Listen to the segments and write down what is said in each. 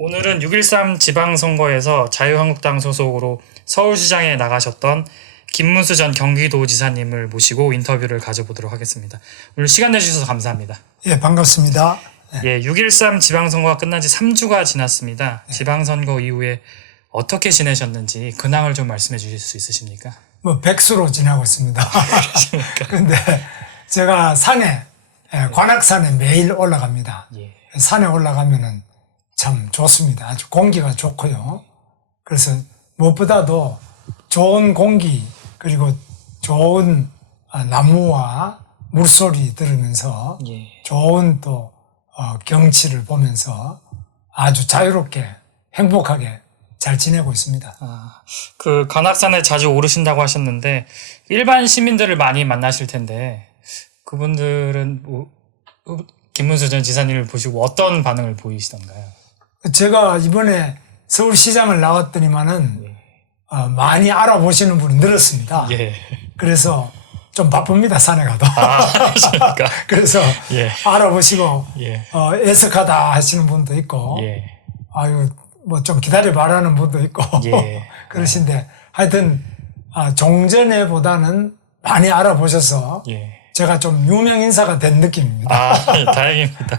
오늘은 6.13 지방선거에서 자유한국당 소속으로 서울시장에 나가셨던 김문수 전 경기도지사님을 모시고 인터뷰를 가져보도록 하겠습니다. 오늘 시간 내주셔서 감사합니다. 예, 반갑습니다. 예, 6.13 지방선거가 끝난 지 3주가 지났습니다. 지방선거 이후에 어떻게 지내셨는지 근황을 좀 말씀해 주실 수 있으십니까? 뭐 백수로 지내고 있습니다. 근데 제가 산에 예, 관악산에 매일 올라갑니다. 예. 산에 올라가면은 참 좋습니다. 아주 공기가 좋고요. 그래서 무엇보다도 좋은 공기 그리고 좋은 아, 나무와 물소리 들으면서 예. 좋은 또 어, 경치를 보면서 아주 자유롭게 행복하게 잘 지내고 있습니다. 아, 그 관악산에 자주 오르신다고 하셨는데 일반 시민들을 많이 만나실 텐데 그분들은 뭐, 김문수 전 지사님을 보시고 어떤 반응을 보이시던가요? 제가 이번에 서울시장을 나왔더니만은 어, 많이 알아보시는 분이 늘었습니다. 예. 그래서 좀 바쁩니다 산에 가도. 아? 그래서 예. 알아보시고 예. 어, 애석하다 하시는 분도 있고, 예. 아유 뭐 좀 기다려 봐라는 분도 있고 예. 그러신데 하여튼 아, 종전에보다는 많이 알아보셔서 예. 제가 좀 유명 인사가 된 느낌입니다. 아, 다행입니다.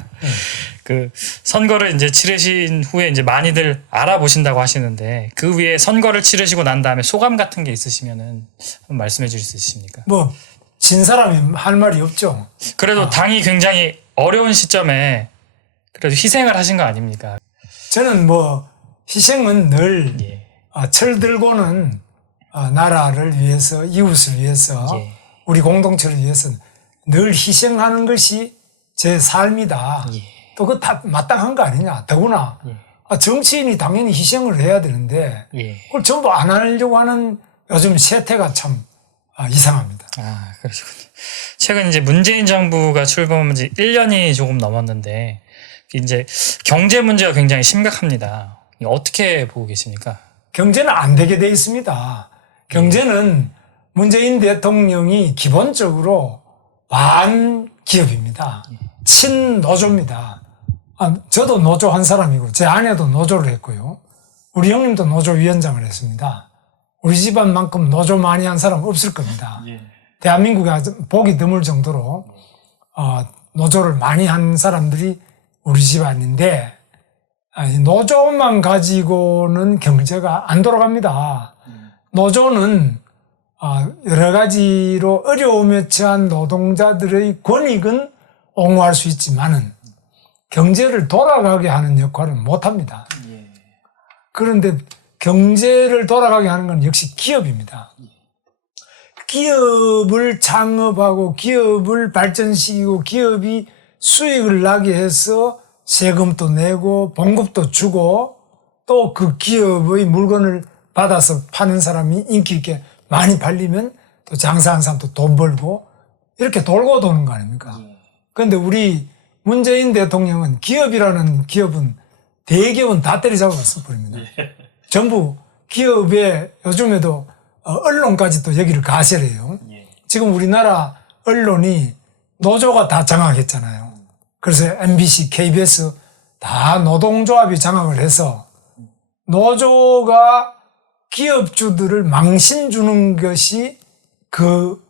그 선거를 이제 치르신 후에 이제 많이들 알아보신다고 하시는데 그 위에 선거를 치르시고 난 다음에 소감 같은 게 있으시면은 한번 말씀해 주실 수 있으십니까? 뭐 진 사람이 할 말이 없죠. 그래도 당이 굉장히 어려운 시점에 그래도 희생을 하신 거 아닙니까? 저는 뭐 희생은 늘 예. 아, 철 들고는 아, 나라를 위해서 이웃을 위해서 예. 우리 공동체를 위해서 늘 희생하는 것이 제 삶이다. 예. 또 그 다 마땅한 거 아니냐. 더구나 예. 아, 정치인이 당연히 희생을 해야 되는데 예. 그걸 전부 안 하려고 하는 요즘 세태가 참 아, 이상합니다. 아, 그러시군요. 최근 이제 문재인 정부가 출범한 지 1년이 조금 넘었는데 이제 경제 문제가 굉장히 심각합니다. 어떻게 보고 계십니까? 경제는 안 되게 돼 있습니다. 경제는 문재인 대통령이 기본적으로 반기업입니다. 친노조입니다. 아, 저도 노조 한 사람이고 제 아내도 노조를 했고요. 우리 형님도 노조 위원장을 했습니다. 우리 집안만큼 노조 많이 한 사람 없을 겁니다. 대한민국에 아주 보기 드물 정도로 어, 노조를 많이 한 사람들이 우리 집안인데 아, 이 노조만 가지고는 경제가 안 돌아갑니다. 노조는 아, 여러 가지로 어려움에 처한 노동자들의 권익은 옹호할 수 있지만은 경제를 돌아가게 하는 역할은 못합니다. 그런데 경제를 돌아가게 하는 건 역시 기업입니다. 기업을 창업하고 기업을 발전시키고 기업이 수익을 나게 해서 세금도 내고 봉급도 주고 또 그 기업의 물건을 받아서 파는 사람이 인기 있게 많이 팔리면 또 장사한 사람도 돈 벌고 이렇게 돌고 도는 거 아닙니까? 그런데 우리 문재인 대통령은 기업이라는 기업은 대기업은 다 때려잡았어 버립니다. 전부 기업에 요즘에도 어, 언론까지도 여기를 가세래요. 지금 우리나라 언론이 노조가 다 장악했잖아요. 그래서 MBC, KBS 다 노동조합이 장악을 해서 노조가 기업주들을 망신 주는 것이 그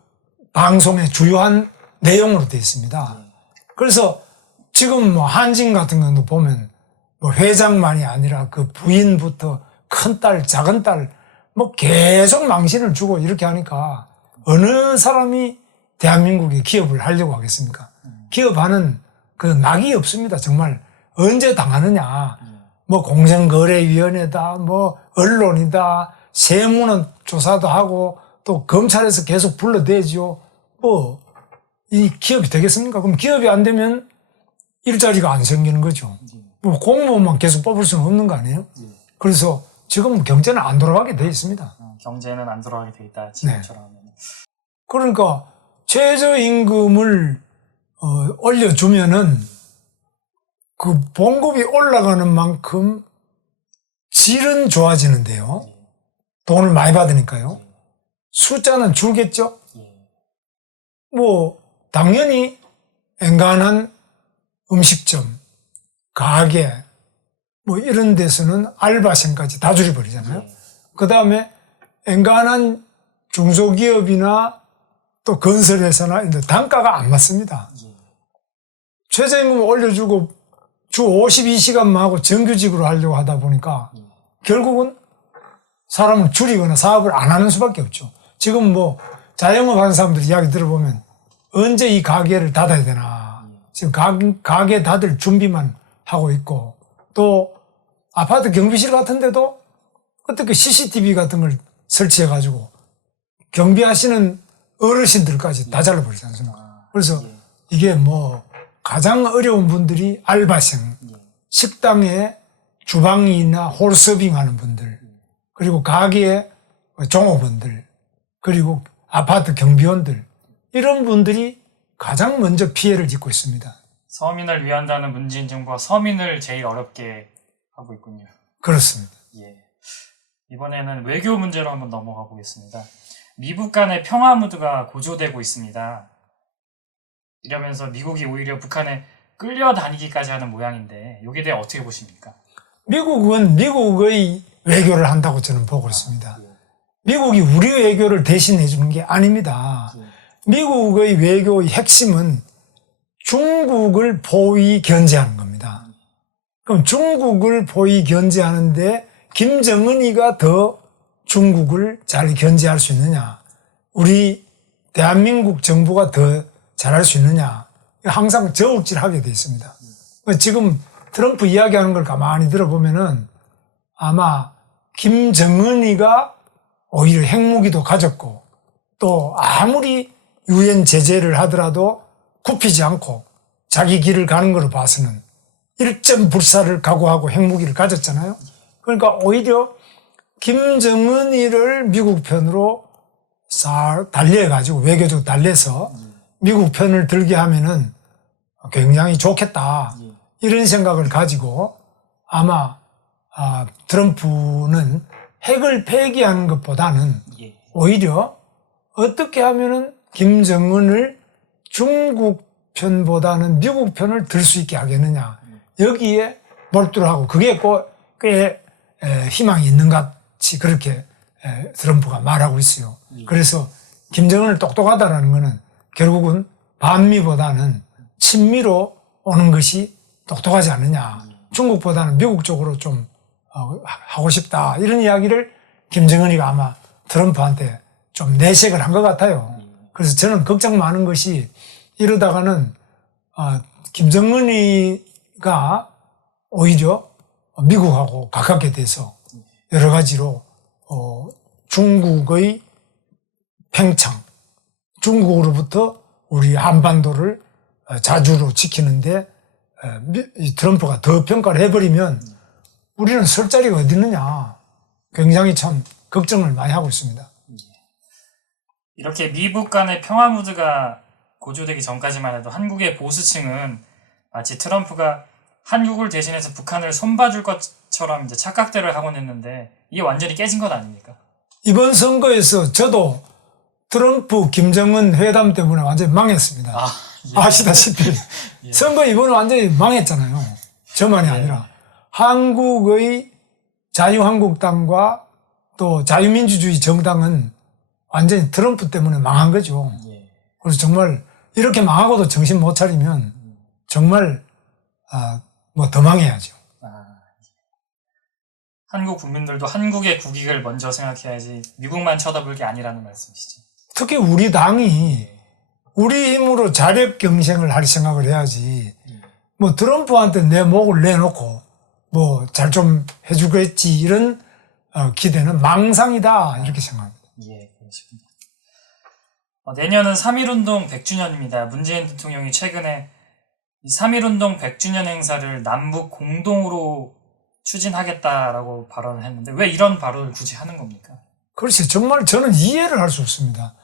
방송의 주요한 내용으로 되어 있습니다. 그래서 지금 뭐 한진 같은 경우도 보면 뭐 회장만이 아니라 그 부인부터 큰 딸, 작은 딸, 뭐 계속 망신을 주고 이렇게 하니까 어느 사람이 대한민국에 기업을 하려고 하겠습니까? 기업하는 그 낙이 없습니다. 정말 언제 당하느냐. 뭐 공정거래위원회다, 뭐 언론이다, 세무는 조사도 하고 또 검찰에서 계속 불러대죠. 뭐이 기업이 되겠습니까? 그럼 기업이 안 되면 일자리가 안 생기는 거죠. 뭐 공무원만 계속 뽑을 수는 없는 거 아니에요? 그래서 지금 경제는 안 돌아가게 돼 있습니다. 경제는 안 돌아가게 돼 있다 지금처럼. 그러니까 최저임금을 어, 올려주면은 그 봉급이 올라가는 만큼 질은 좋아지는데요. 돈을 많이 받으니까요. 숫자는 줄겠죠? 뭐, 당연히 엔간한 음식점, 가게, 뭐 이런 데서는 알바생까지 다 줄여버리잖아요. 그 다음에 엔간한 중소기업이나 또 건설회사나 이런 데 단가가 안 맞습니다. 최저임금 올려주고 주 52시간만 하고 정규직으로 하려고 하다 보니까 결국은 사람을 줄이거나 사업을 안 하는 수밖에 없죠. 지금 뭐 자영업 하는 사람들 이야기 들어보면 언제 이 가게를 닫아야 되나. 지금 가, 가게 닫을 준비만 하고 있고 또 아파트 경비실 같은 데도 어떻게 CCTV 같은 걸 설치해 가지고 경비하시는 어르신들까지 다 잘라버리지 않습니까? 그래서 이게 뭐 가장 어려운 분들이 알바생, 식당에 주방이나 홀서빙 하는 분들, 그리고 가게 종업원들, 그리고 아파트 경비원들, 이런 분들이 가장 먼저 피해를 입고 있습니다. 서민을 위한다는 문재인 정부가 서민을 제일 어렵게 하고 있군요. 그렇습니다. 예. 이번에는 외교 문제로 한번 넘어가 보겠습니다. 미국 간의 평화 무드가 고조되고 있습니다. 이러면서 미국이 오히려 북한에 끌려다니기까지 하는 모양인데 여기에 대해 어떻게 보십니까? 미국은 미국의 외교를 한다고 저는 보고 있습니다. 미국이 우리 외교를 대신해 주는 게 아닙니다. 미국의 외교의 핵심은 중국을 포위 견제하는 겁니다. 그럼 중국을 포위 견제하는데 김정은이가 더 중국을 잘 견제할 수 있느냐? 우리 대한민국 정부가 더 잘할 수 있느냐? 항상 저울질하게 돼 있습니다. 지금 트럼프 이야기하는 걸 가만히 들어보면은 아마 김정은이가 오히려 핵무기도 가졌고 또 아무리 유엔 제재를 하더라도 굽히지 않고 자기 길을 가는 걸로 봐서는 일점 불사를 각오하고 핵무기를 가졌잖아요. 그러니까 오히려 김정은이를 미국 편으로 싹 달래가지고 외교적 달래서 미국 편을 들게 하면은 굉장히 좋겠다. 이런 생각을 가지고 아마 아, 트럼프는 핵을 폐기하는 것보다는 예. 오히려 어떻게 하면은 김정은을 중국 편보다는 미국 편을 들 수 있게 하겠느냐. 여기에 몰두를 하고 그게 꼭꽤 에, 희망이 있는 것 같이 그렇게 에, 트럼프가 말하고 있어요. 그래서 김정은을 똑똑하다라는 거는 결국은 반미보다는 친미로 오는 것이 똑똑하지 않느냐. 중국보다는 미국 쪽으로 좀 어, 하고 싶다. 이런 이야기를 김정은이가 아마 트럼프한테 좀 내색을 한 것 같아요. 그래서 저는 걱정 많은 것이 이러다가는 어, 김정은이가 오히려 미국하고 가깝게 돼서 여러 가지로 어, 중국의 팽창, 중국으로부터 우리 한반도를 어, 자주로 지키는데 어, 트럼프가 더 평가를 해버리면 우리는 설 자리가 어디 있느냐. 굉장히 참 걱정을 많이 하고 있습니다. 이렇게 미국 간의 평화 무드가 고조되기 전까지만 해도 한국의 보수층은 마치 트럼프가 한국을 대신해서 북한을 손봐줄 것처럼 이제 착각들을 하곤 했는데 이게 완전히 깨진 것 아닙니까? 이번 선거에서 저도 트럼프 김정은 회담 때문에 완전히 망했습니다. 아, 아시다시피 선거 이번에 완전히 망했잖아요. 저만이 아니라 한국의 자유한국당과 또 자유민주주의 정당은 완전히 트럼프 때문에 망한 거죠. 예. 그래서 정말 이렇게 망하고도 정신 못 차리면 정말 아, 뭐 더 망해야죠. 아, 한국 국민들도 한국의 국익을 먼저 생각해야지 미국만 쳐다볼 게 아니라는 말씀이시죠. 특히 우리 당이 우리 힘으로 자력 경쟁을 할 생각을 해야지. 뭐 트럼프한테 내 목을 내놓고 뭐 잘 좀 해주겠지 이런 어, 기대는 망상이다 이렇게 생각합니다. 예, 그러시군요. 어, 내년은 3.1운동 100주년입니다. 문재인 대통령이 최근에 이 3.1운동 100주년 행사를 남북 공동으로 추진하겠다라고 발언을 했는데 왜 이런 발언을 굳이 하는 겁니까? 글쎄 정말 저는 이해를 할 수 없습니다.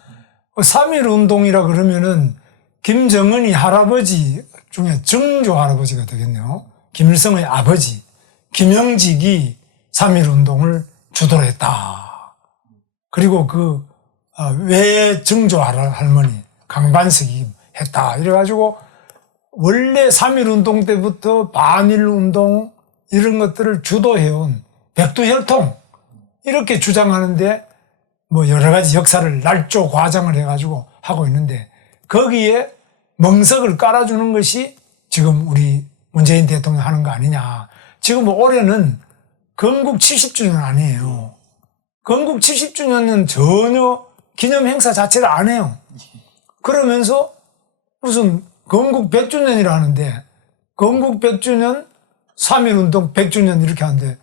3.1 운동이라 그러면은 김정은이 할아버지 중에 정조 할아버지가 되겠네요. 김일성의 아버지 김영직이 3.1 운동을 주도를 했다. 그리고 그 어, 외정조 할- 할머니 강반석이 했다. 이래가지고 원래 3.1 운동 때부터 반일 운동 이런 것들을 주도해온 백두혈통 이렇게 주장하는데 뭐 여러 가지 역사를 날조 과장을 해가지고 하고 있는데 거기에 멍석을 깔아주는 것이 지금 우리 문재인 대통령 하는 거 아니냐. 지금 올해는 건국 70주년 아니에요. 건국 70주년은 전혀 기념 행사 자체를 안 해요. 그러면서 무슨 건국 100주년이라 하는데 건국 100주년 3.1운동 100주년 이렇게 하는데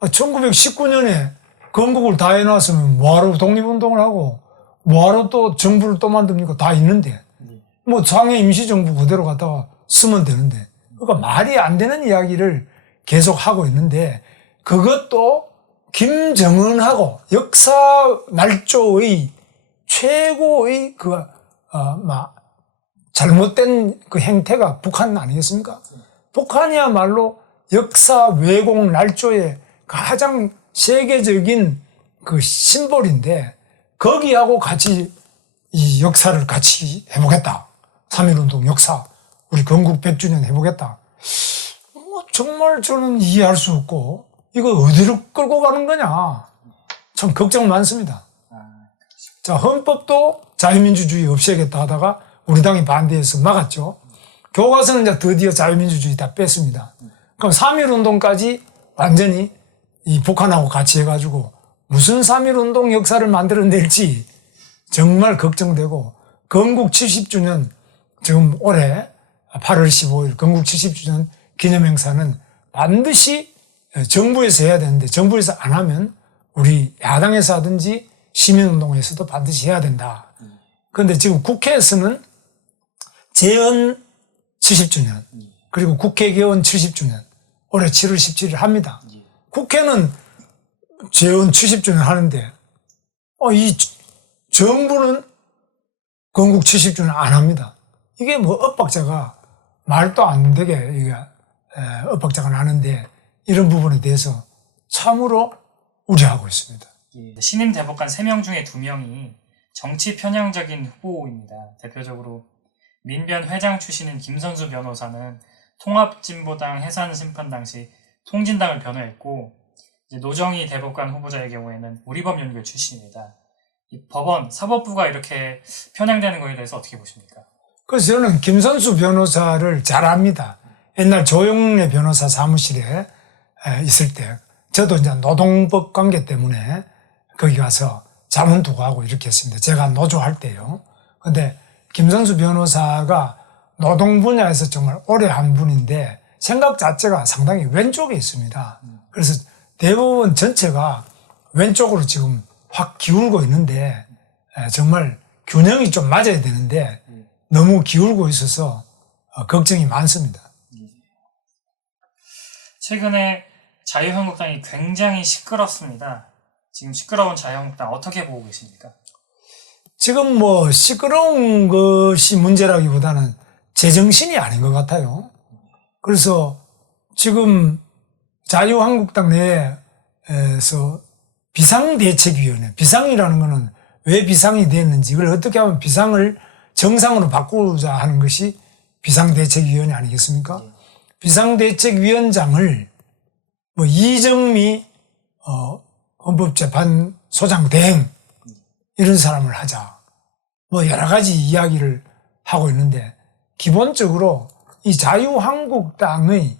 1919년에 건국을 다 해놨으면 뭐하러 독립운동을 하고 뭐하러 또 정부를 또 만듭니까? 다 있는데 뭐 장애 임시정부 그대로 갖다가 쓰면 되는데 그러니까 말이 안 되는 이야기를 계속 하고 있는데 그것도 김정은하고 역사 날조의 최고의 그, 어, 막, 잘못된 그 행태가 북한 아니겠습니까? 북한이야말로 역사 왜곡 날조의 가장 세계적인 그 심볼인데 거기하고 같이 이 역사를 같이 해보겠다. 3.1운동 역사, 우리 건국 100주년 해보겠다. 뭐 정말 저는 이해할 수 없고 이거 어디로 끌고 가는 거냐. 참 걱정 많습니다. 자, 헌법도 자유민주주의 없애겠다 하다가 우리 당이 반대해서 막았죠. 교과서는 이제 드디어 자유민주주의 다 뺐습니다. 그럼 3.1운동까지 완전히 이 북한하고 같이 해가지고 무슨 3.1운동 역사를 만들어낼지 정말 걱정되고 건국 70주년 지금 올해 8월 15일 건국 70주년 기념행사는 반드시 정부에서 해야 되는데 정부에서 안 하면 우리 야당에서 하든지 시민운동에서도 반드시 해야 된다. 그런데 지금 국회에서는 재헌 70주년 그리고 국회 개원 70주년 올해 7월 17일 합니다. 국회는 재헌 70주년 하는데 어, 이 정부는 건국 70주년 안 합니다. 이게 뭐 엇박자가 말도 안 되게 이게 에, 엇박자가 나는데 이런 부분에 대해서 참으로 우려하고 있습니다. 예, 신임 대법관 3명 중에 2명이 정치 편향적인 후보입니다. 대표적으로 민변 회장 출신인 김선수 변호사는 통합진보당 해산 심판 당시 통진당을 변호했고 노정희 대법관 후보자의 경우에는 우리법연구회 출신입니다. 이 법원 사법부가 이렇게 편향되는 거에 대해서 어떻게 보십니까? 그래서 저는 김선수 변호사를 잘 압니다. 옛날 조영래 변호사 사무실에 에, 있을 때 저도 이제 노동법 관계 때문에 거기 가서 자문도 하고 이렇게 했습니다. 제가 노조할 때요. 근데 김선수 변호사가 노동 분야에서 정말 오래 한 분인데 생각 자체가 상당히 왼쪽에 있습니다. 그래서 대부분 전체가 왼쪽으로 지금 확 기울고 있는데 에, 정말 균형이 좀 맞아야 되는데 너무 기울고 있어서 어, 걱정이 많습니다. 최근에 자유한국당이 굉장히 시끄럽습니다. 지금 시끄러운 자유한국당 어떻게 보고 계십니까? 지금 뭐 시끄러운 것이 문제라기보다는 제정신이 아닌 것 같아요. 그래서 지금 자유한국당 내에서 비상대책위원회, 비상이라는 것은 왜 비상이 됐는지, 이걸 어떻게 하면 비상을 정상으로 바꾸자 하는 것이 비상대책위원회 아니겠습니까? 비상대책위원장을 뭐 이정미 어, 헌법재판소장 대행 이런 사람을 하자. 뭐 여러 가지 이야기를 하고 있는데 기본적으로 이 자유한국당의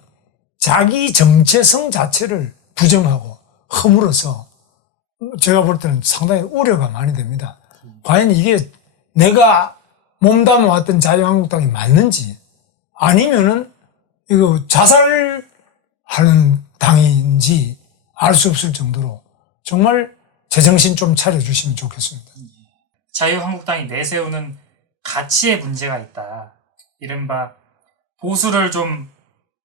자기 정체성 자체를 부정하고 허물어서 제가 볼 때는 상당히 우려가 많이 됩니다. 과연 이게 내가 몸담아 왔던 자유한국당이 맞는지 아니면은 이거 자살하는 당인지 알 수 없을 정도로 정말 제정신 좀 차려주시면 좋겠습니다. 자유한국당이 내세우는 가치에 문제가 있다. 이른바 보수를 좀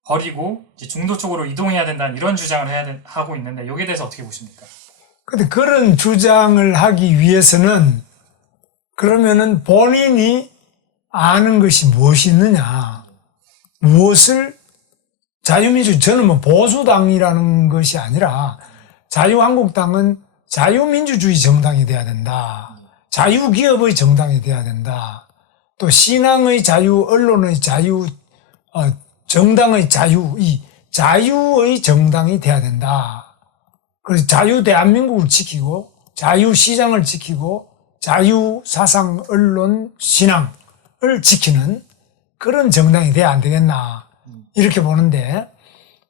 버리고 이제 중도 쪽으로 이동해야 된다는 이런 주장을 해야 되- 하고 있는데 여기에 대해서 어떻게 보십니까? 근데 그런 주장을 하기 위해서는 그러면은 본인이 아는 것이 무엇이 있느냐, 무엇을 자유민주, 저는 뭐 보수당이라는 것이 아니라 자유한국당은 자유민주주의 정당이 돼야 된다. 자유기업의 정당이 돼야 된다. 또 신앙의 자유, 언론의 자유, 어, 정당의 자유, 이 자유의 정당이 돼야 된다. 그래서 자유 대한민국을 지키고 자유 시장을 지키고 자유 사상 언론 신앙을 지키는 그런 정당이 돼야 안 되겠나 이렇게 보는데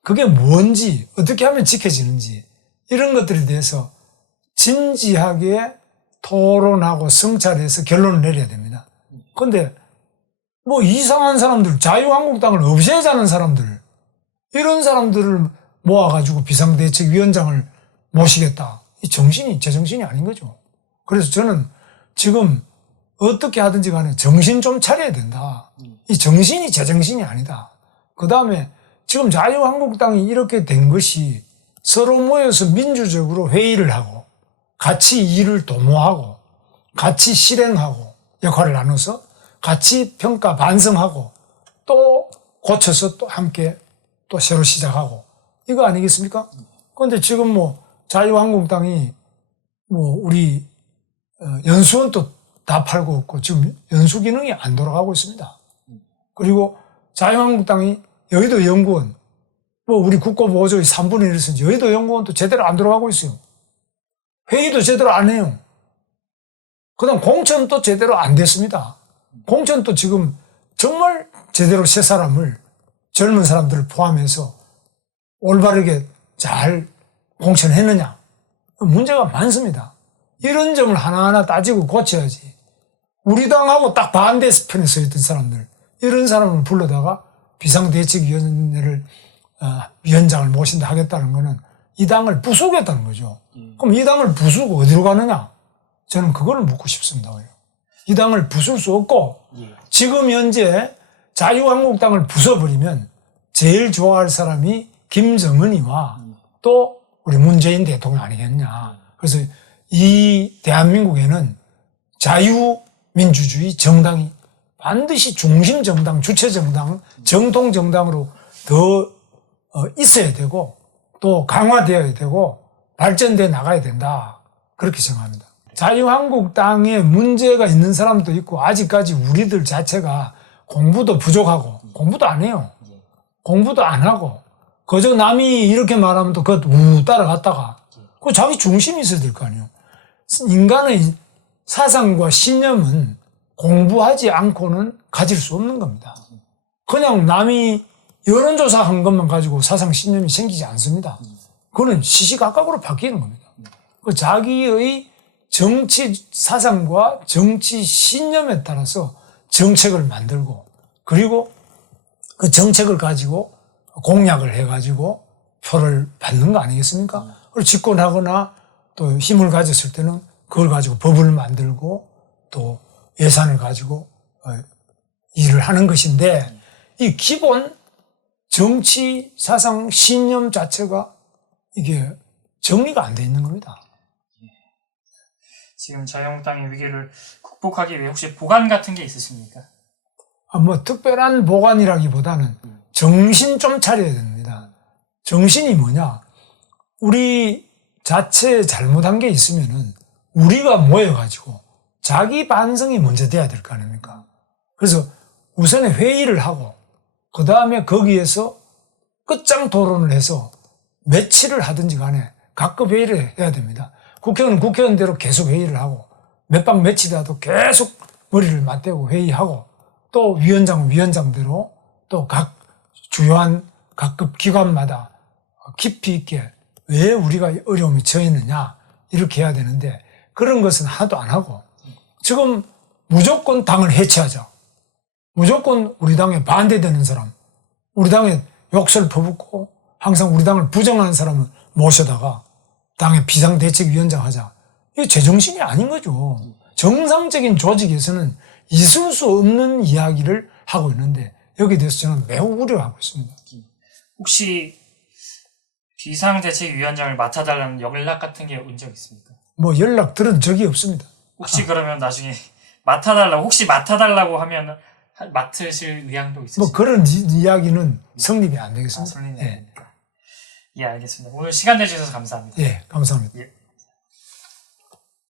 그게 뭔지 어떻게 하면 지켜지는지 이런 것들에 대해서 진지하게 토론하고 성찰해서 결론을 내려야 됩니다. 근데 뭐 이상한 사람들 자유한국당을 없애자는 사람들 이런 사람들을 모아가지고 비상대책위원장을 모시겠다. 이 정신이 제 정신이 아닌 거죠. 그래서 저는 지금 어떻게 하든지 간에 정신 좀 차려야 된다. 이 정신이 제 정신이 아니다. 그 다음에 지금 자유한국당이 이렇게 된 것이 서로 모여서 민주적으로 회의를 하고 같이 일을 도모하고 같이 실행하고 역할을 나눠서 같이 평가 반성하고 또 고쳐서 또 함께 또 새로 시작하고 이거 아니겠습니까? 그런데 지금 뭐 자유한국당이 뭐 우리 어, 연수원도 다 팔고 없고 지금 연수 기능이 안 돌아가고 있습니다. 그리고 자유한국당이 여의도 연구원 뭐 우리 국고보조의 3분의 1을 쓴 여의도 연구원도 제대로 안 돌아가고 있어요. 회의도 제대로 안 해요. 그 다음 공천도 제대로 안 됐습니다. 공천도 지금 정말 제대로 새 사람을 젊은 사람들을 포함해서 올바르게 잘 공천했느냐. 문제가 많습니다. 이런 점을 하나하나 따지고 고쳐야지. 우리 당하고 딱 반대 편에 서 있던 사람들, 이런 사람을 불러다가 비상대책위원회를, 어, 위원장을 모신다 하겠다는 거는 이 당을 부수겠다는 거죠. 그럼 이 당을 부수고 어디로 가느냐? 저는 그걸 묻고 싶습니다. 이 당을 부술 수 없고, 지금 현재 자유한국당을 부숴버리면 제일 좋아할 사람이 김정은이와 또 우리 문재인 대통령 아니겠냐. 그래서 이 대한민국에는 자유민주주의 정당이 반드시 중심 정당, 주체 정당, 정통 정당으로 더 어, 있어야 되고 또 강화되어야 되고 발전돼 나가야 된다. 그렇게 생각합니다. 자유한국당에 문제가 있는 사람도 있고 아직까지 우리들 자체가 공부도 부족하고 공부도 안 해요. 공부도 안 하고 그저 남이 이렇게 말하면 또 그것 우 따라갔다가 그 자기 중심이 있어야 될 거 아니에요. 인간의 사상과 신념은 공부하지 않고는 가질 수 없는 겁니다. 그냥 남이 여론조사 한 것만 가지고 사상 신념이 생기지 않습니다. 그거는 시시각각으로 바뀌는 겁니다. 그 자기의 정치 사상과 정치 신념에 따라서 정책을 만들고 그리고 그 정책을 가지고 공약을 해가지고 표를 받는 거 아니겠습니까? 그리고 집권하거나 또 힘을 가졌을 때는 그걸 가지고 법을 만들고 또 예산을 가지고 어, 일을 하는 것인데 이 기본 정치 사상 신념 자체가 이게 정리가 안 돼 있는 겁니다. 지금 자유한국당의 위기를 극복하기 위해 혹시 보관 같은 게 있으십니까? 아, 뭐 특별한 보관이라기보다는 정신 좀 차려야 됩니다. 정신이 뭐냐? 우리 자체에 잘못한 게 있으면은 우리가 모여가지고 자기 반성이 먼저 돼야 될 거 아닙니까? 그래서 우선에 회의를 하고 그 다음에 거기에서 끝장 토론을 해서 며칠을 하든지 간에 각급 회의를 해야 됩니다. 국회의원은 국회의원대로 계속 회의를 하고 몇박 며칠이라도 계속 머리를 맞대고 회의하고 또 위원장은 위원장대로 또 각 주요한 각급 기관마다 깊이 있게 왜 우리가 어려움이 처했느냐 이렇게 해야 되는데 그런 것은 하나도 안 하고 지금 무조건 당을 해체하자. 무조건 우리 당에 반대되는 사람, 우리 당에 욕설 퍼붓고 항상 우리 당을 부정하는 사람을 모셔다가 당의 비상대책위원장 하자. 이거 제정신이 아닌 거죠. 정상적인 조직에서는 있을 수 없는 이야기를 하고 있는데 여기에 대해서 저는 매우 우려하고 있습니다. 혹시 비상대책위원장을 맡아달라는 연락 같은 게 온 적 있습니까? 뭐 연락 들은 적이 없습니다. 혹시 그러면 나중에 맡아달라고 혹시 맡아달라고 하면 하- 맡으실 의향도 있으십니까? 뭐 그런 이- 이야기는 성립이 안 아, 되겠습니다. 설리는 예, 예, 알겠습니다. 오늘 시간 내주셔서 감사합니다. 예, 감사합니다. 예.